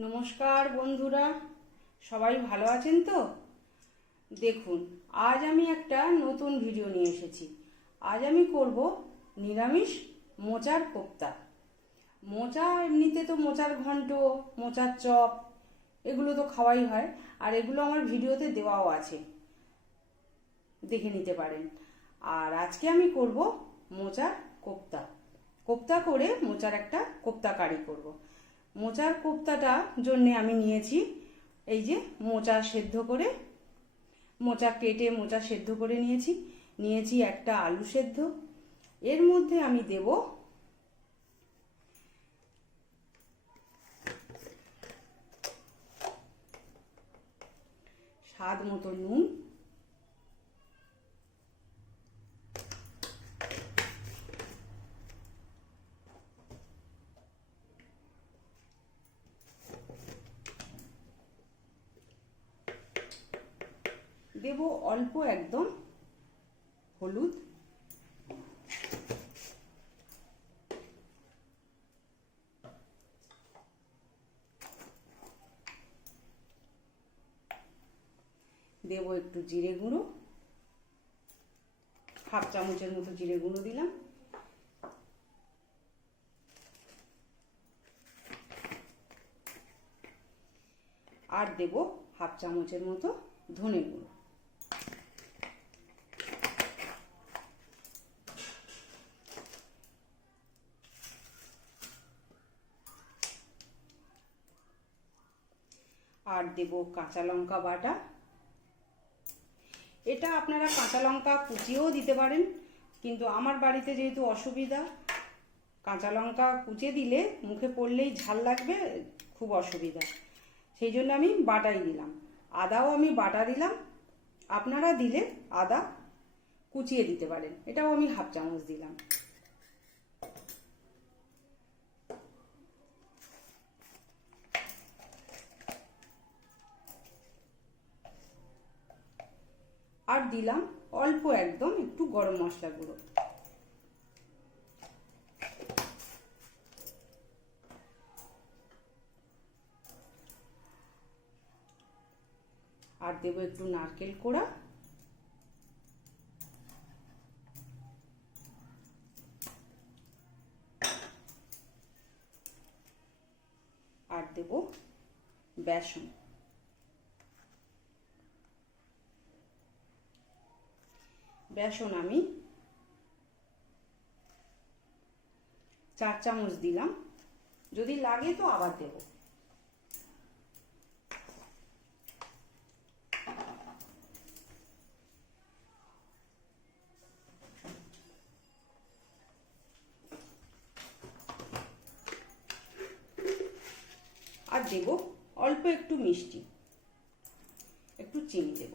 নমস্কার বন্ধুরা, সবাই ভালো আছেন তো? দেখুন, আজ আমি একটা নতুন ভিডিও নিয়ে এসেছি। আজ আমি করব নিরামিষ মোচার কোপ্তা। মোচা এমনিতে তো মোচার ঘন্ট, মোচার চপ এগুলো তো খাওয়াই হয়, আর এগুলো আমার ভিডিওতে দেওয়াও আছে, দেখে নিতে পারেন। আর আজকে আমি করব মোচার কোপ্তা। কোপ্তা করে মোচার একটা কোপ্তা কারি করব। মোচার কোপ্তাটা জন্য আমি নিয়েছি এই যে মোচা কেটে মোচা সেদ্ধ করে নিয়েছি একটা আলু সেদ্ধ। এর মধ্যে আমি দেব স্বাদ মতো নুন, দেব অল্প একদম হলুদ, দেব একটু জিরে গুঁড়ো, হাফ চামচের মতো জিরে গুঁড়ো দিলাম, আর দেব হাফ চামচের মতো ধনে গুঁড়ো। আর দেব কাঁচা লঙ্কা বাটা। এটা আপনারা কাঁচা লঙ্কা কুচিয়েও দিতে পারেন, কিন্তু আমার বাড়িতে যেহেতু অসুবিধা, কাঁচা লঙ্কা কুচিয়ে দিলে মুখে পড়লেই ঝাল লাগবে, খুব অসুবিধা, সেই জন্য আমি বাটাই দিলাম। আদাও আমি বাটা দিলাম, আপনারা দিলে আদা কুচিয়ে দিতে পারেন, এটাও আমি হাফ চামচ দিলাম। আর দিলাম অল্প একদম একটু গরম মশলা গুঁড়ো। আর দেব একটু নারকেল কোড়া, আর দেব বেসন। বেসন আমি 4 চামচ দিলাম, যদি লাগে তো আবার দেব। আর দেব অল্প একটু মিষ্টি, একটু চিনি দেব।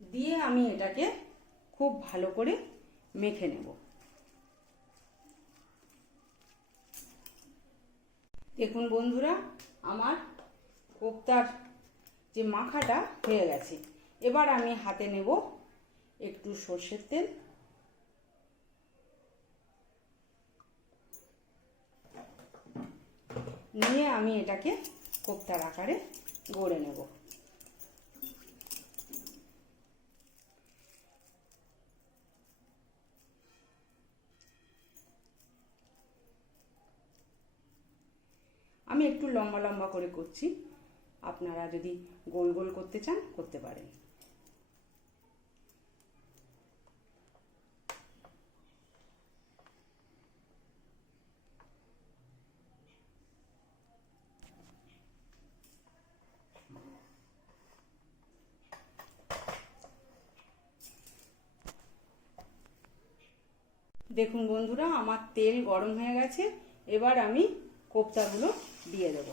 দিয়ে আমি এটাকে খুব ভালো করে মেখে নেব। দেখুন বন্ধুরা, আমার কোপ্তার যে মাখাটা হয়ে গেছে। এবার আমি হাতে নেব একটু সর্ষের তেল, নিয়ে আমি এটাকে কোপ্তার আকারে গড়ে নেব। আমি একটু লম্বা লম্বা করে করছি, আপনারা যদি গোল গোল করতে চান করতে পারেন। দেখুন বন্ধুরা, আমার তেল গরম হয়ে গেছে। এবার আমি কোপ্তাগুলো দিয়ে দেব।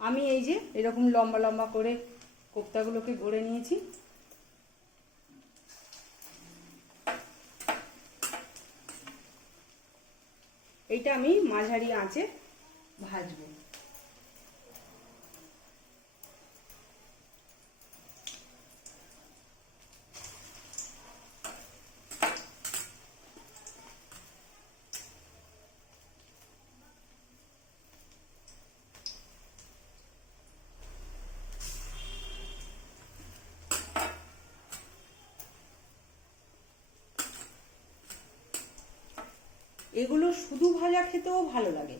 আমি এই যে এরকম লম্বা লম্বা করে কোপ্তাগুলোকে গড়ে নিয়েছি। এইটা আমি মাঝারি আঁচে ভাজবো। এগুলো শুধু ভাজা খেতেও ভালো লাগে।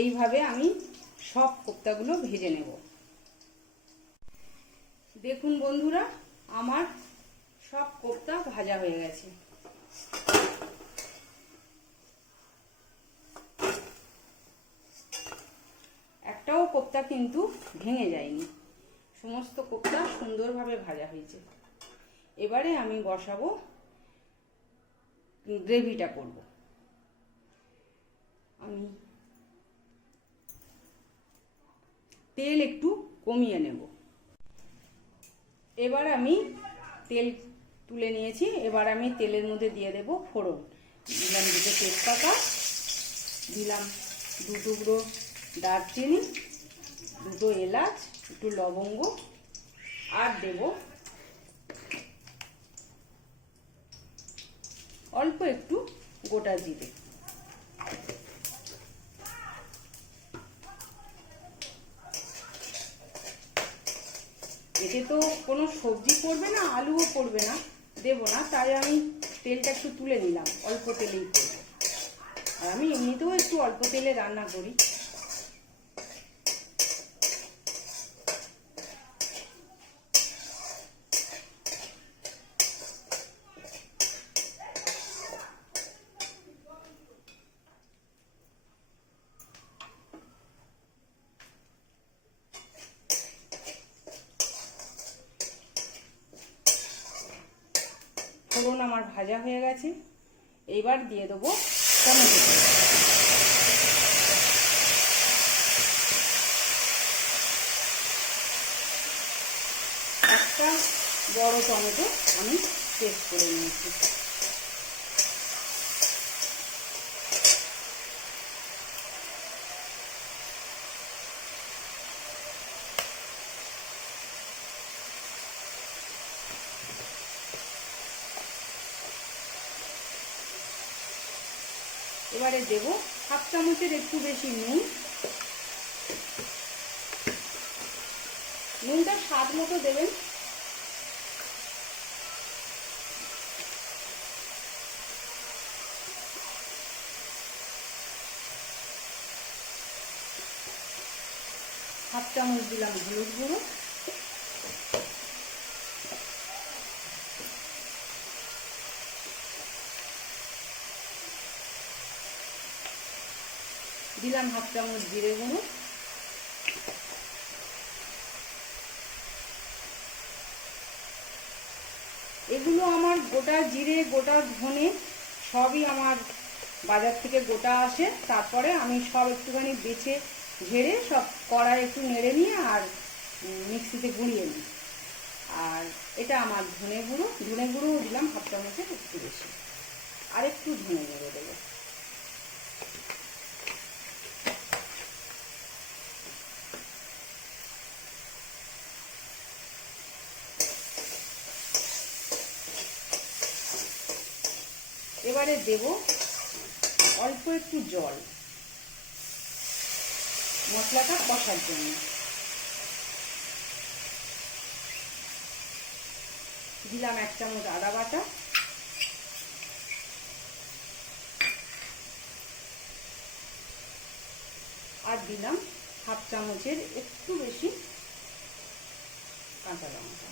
এইভাবে আমি সব কোপ্তাগুলো ভেজে নেব। দেখুন বন্ধুরা, আমার সব কোপ্তা ভাজা হয়ে গেছে। একটাও কোপ্তা কিন্তু ভেঙে যায়নি, সমস্ত কোপ্তা সুন্দরভাবে ভাজা হয়েছে। এবারে আমি বসাবো গ্রেভিটা করব। আমি তেল একটু কমিয়ে নেব। এবার আমি তেল তুলে নিয়েছি। এবার আমি তেলের মধ্যে দিয়ে দেব ফোড়ন। দিলাম দুটো তেজপাতা, দিলাম 2 টুকরো দারচিনি, 2 এলাচ, একটু লবঙ্গ, আর দেব অল্প একটু গোটা জিরে। এতে তো কোনো সবজি পড়বে না, আলুও পড়বে না, দেব না, তাই আমি তেলটা একটু তুলে নিলাম, অল্প তেলেই করব। আর আমি এমনিতেও একটু অল্প তেলে রান্না করি। ফোড়ন আমার ভাজা হয়ে গেছে। এইবার দিয়ে দেবো টমেটো। একটা বড় টমেটো আমি পেস্ট করে নিয়েছি। এবারে দেব 1/2 চামচের একটু বেশি নুন। নুনটা স্বাদ মতো দেবেন। হাফ চামচ দিলাম হলুদ গুঁড়ো, দিলাম 1/2 চামচ জিরে গুঁড়ো, এগুলো আমার গোটা জিরে, গোটা ধনে সবই আমার বাজার থেকে গোটা আসে। তারপরে আমি সব একটুখানি বেছে ঝেড়ে সব কড়াই একটু নেড়ে নিয়ে আর মিক্সিতে গুঁড়িয়ে নিই। আর এটা আমার ধনে গুঁড়ো দিলাম 1/2 চামচের একটু বেশি, আর একটু ধনে গুঁড়ো দেবো। এবারে দেব অল্প একটু জল মশলাটা কষার জন্য। দিলাম 1 চামচ আদা বাটা, আর দিলাম 1/2 চামচের একটু বেশি কাঁচা লঙ্কা।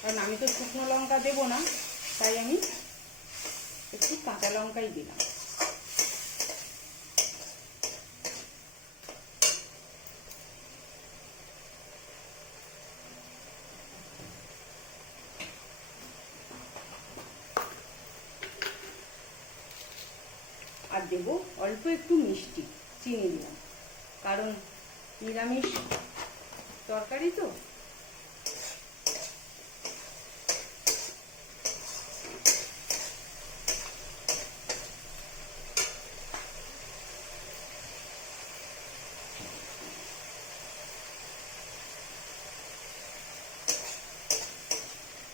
কারণ আমি তো শুকনো লঙ্কা দেব না, তাই আমি একটু কাঁচা লঙ্কাই দিলাম। আর দেব অল্প একটু মিষ্টি, চিনি দিলাম, কারণ নিরামিষ তরকারি তো।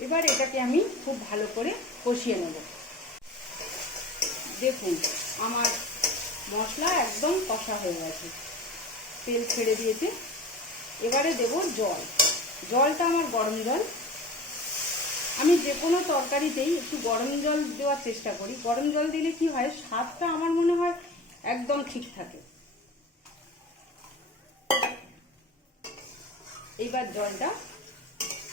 এবার এটাকে আমি খুব ভালো করে কষিয়ে নেব। দেখুন আমার মশলা একদম কষা হয়ে গেছে, তেল ছেড়ে দিয়েছে। এবারে দেব জল। জলটা আমার গরম জল। আমি যে কোনো তরকারিতেই একটু গরম জল দেওয়ার চেষ্টা করি। গরম জল দিলে কি হয়, স্বাদটা আমার মনে হয় একদম ঠিক থাকে। এইবার জলটা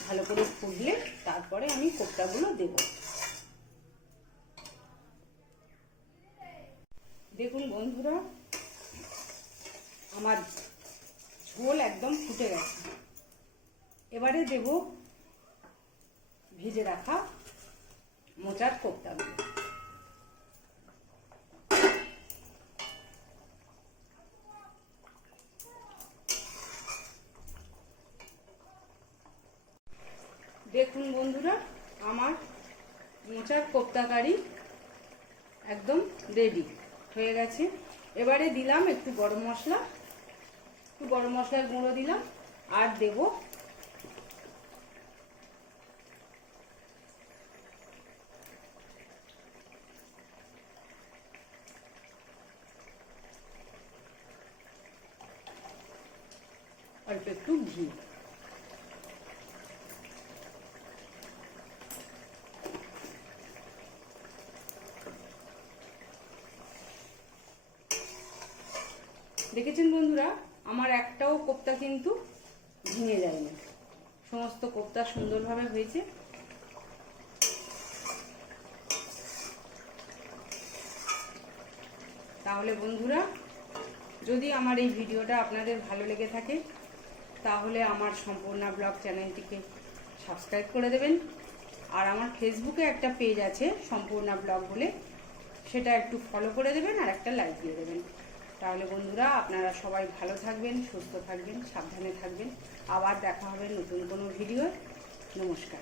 ভালো করে ফুটলে তারপরে আমি কোপ্তাগুলো দেব। দেখুন বন্ধুরা, আমার ঝোল একদম ফুটে গেছে। এবারে দেব ভেজে রাখা মোচার কোপ্তাগুলো। দেখুন বন্ধুরা, আমার মোচার কোপ্তা কারি একদম রেডি হয়ে গেছে। এবারে দিলাম একটু গরম মশলা, একটু গরম মশলার গুঁড়ো দিলাম, আর দেব অল্প একটু ঘি। দেখেছেন বন্ধুরা, আমার একটাও কোপ্তা কিন্তু ভেঙে যায়নি, সমস্ত কোপ্তা সুন্দরভাবে হয়েছে। তাহলে বন্ধুরা, যদি আমার এই ভিডিওটা আপনাদের ভালো লেগে থাকে তাহলে আমার সম্পূর্ণা ব্লগ চ্যানেলটিকে সাবস্ক্রাইব করে দেবেন। আর আমার ফেসবুকে একটা পেজ আছে সম্পূর্ণা ব্লগ বলে, সেটা একটু ফলো করে দেবেন আর একটা লাইক দিয়ে দেবেন। তাহলে বন্ধুরা, আপনারা সবাই ভালো থাকবেন, সুস্থ থাকবেন, সাবধানে থাকবেন। আবার দেখা হবে নতুন কোনো ভিডিও। নমস্কার।